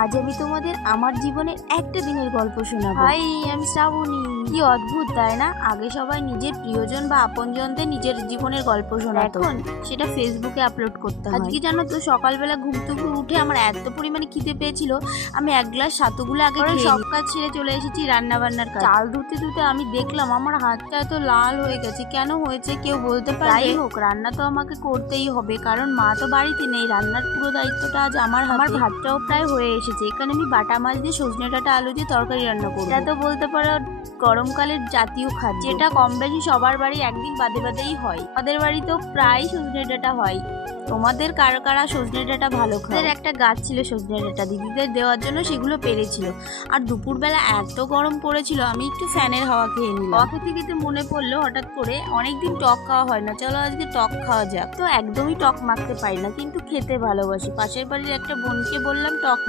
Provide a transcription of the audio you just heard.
আজ আমি তোমাদের আমার জীবনের একটা দিনের গল্প শোনাবো। হাই, আমি শ্রাবণী। কি অদ্ভুত তাই না? আগে সবাই নিজের প্রিয়জন বা আপনজনদের নিজের জীবনের গল্প শোনাতো, এখন সেটা ফেসবুকে আপলোড করতে হয়। আজকে জানো তো, সকালবেলা ঘুম থেকে উঠে আমার এত পরিমাণে খিদে পেয়েছিল, আমি এক গ্লাস সাতুগুলো আগে সব কাজ ছেড়ে চলে এসেছি রান্না বান্নার কাজ। চাল ধুতে ধুতে আমি দেখলাম আমার হাতটা এত লাল হয়ে গেছে। কেন হয়েছে কেউ বলতে পারে? যাই হোক, রান্না তো আমাকে করতেই হবে, কারণ মা তো বাড়িতে নেই। রান্নার পুরো দায়িত্বটা আজ আমার ভাতটাও প্রায় হয়ে এসেছে। এখানে আমি বাটা মাছ দিয়ে সজনে ডাঁটা আলু দিয়ে তরকারি রান্না করবো। এটা তো বলতে পারো গরমকালের জাতীয় খাদ্য, যেটা কম বেশি সবার বাড়ি একদিন বাদে বাদেই হয়। আমাদের বাড়িতেও প্রায় সজনে ডাঁটা হয়। তোমাদের কারা কারা সজনে ডাঁটা ভালো খায়? একটা গাছ ছিল সজনে ডাঁটা, দিদিদের দেওয়ার জন্য সেগুলো পেরেছিল। আর দুপুরবেলা এত গরম পড়েছিল, আমি একটু ফ্যানের হাওয়া খেয়ে নিলাম। হাওয়া খেতে খেতে মনে পড়লো হঠাৎ করে অনেকদিন টক খাওয়া হয় না, চলো আজকে টক খাওয়া যাক। তো একদমই টক মাখতে পারি না, কিন্তু খেতে ভালোবাসি। পাশের বাড়ির একটা বোনকে বললাম টক